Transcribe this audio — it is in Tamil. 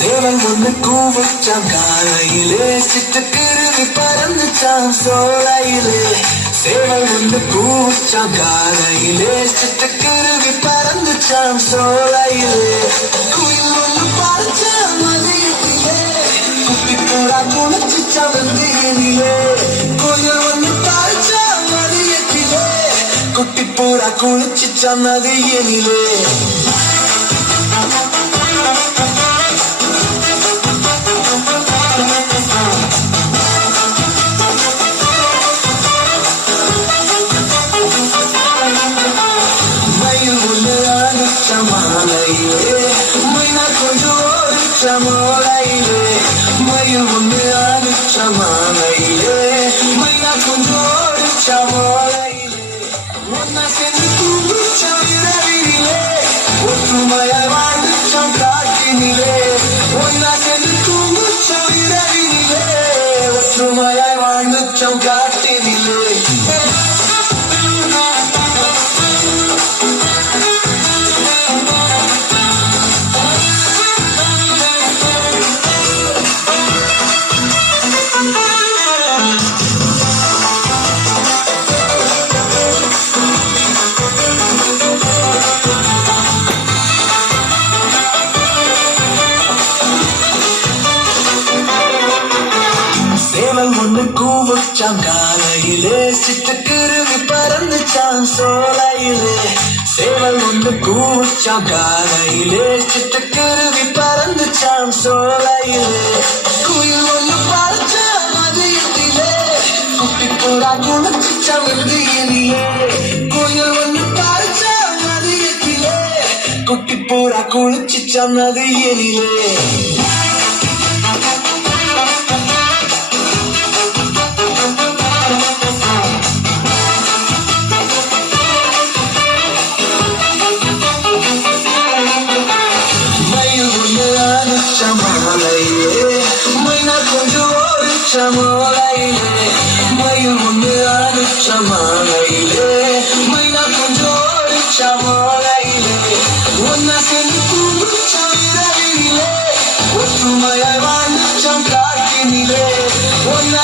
சேவல் ஒண்ணு கூவுச்சான் காலையிலே, சிட்டுக்குருவி பறந்துச்சான் சோலையிலே. சேவல் ஒண்ணு கூவுச்சான் காலையிலே, சிட்டுக்குருவி பறந்துச்சான் சோலையிலே. குயில் ஒண்ணு பறச்சான் மதியத்திலே, குட்டி புறா குளிச்சுச்சான் வெந்தையிலே. குயில் ஒண்ணு பறச்சான் மதியத்திலே, குட்டி புறா குளிச்சுச்சான் நதியிலே. மாலையிலே மைனா கொஞ்சம் ஓடிச்ச மாலையிலே, மயில் ஒன்று ஆடிச்ச மாலையிலே, மைனா கொஞ்சம் ஓடிச்ச மாலையிலே. ஒன்னா சேர்ந்து தூங்கிச்ச இரவினிலே, ஒற்றுமையாய் வாழ்ந்துச்சோம் காட்டினிலே. ஒன்னா சேர்ந்து தூங்கிச்ச இரவினிலே, ஒற்றுமையாய் வாழ்ந்துச்சோம் காட்டினிலே. ஒண்ணு கூவுச்சான் காலையிலே, சிட்டுக்குருவி பறந்துச்சான் சோலையிலே. சேவல் ஒண்ணு கூவுச்சான் காலையிலே, சிட்டுக்குருவி பறந்துச்சான் சோலையிலே. குயில் ஒண்ணு பறச்சான் மதியத்திலே, குட்டி புறா குளிச்சுச்சான் வெந்தையிலே. குயில் ஒண்ணு பறச்சான் மதியத்திலே, குட்டி புறா குளிச்சுச்சான் நதியிலே. மாலையிலே மைனா கொஞ்சம் ஓடிச்ச மாலையிலே, மயில் ஒன்று ஆடிச்ச மாலையிலே, மைனா கொஞ்சம் ஓடிச்ச மாலையிலே. ஒன்னா சேர்ந்து தூங்கிச்சோம் இரவினிலே, ஒற்றுமையாய் வாழ்ந்துச்சோம் காட்டினிலே. ஒன்னா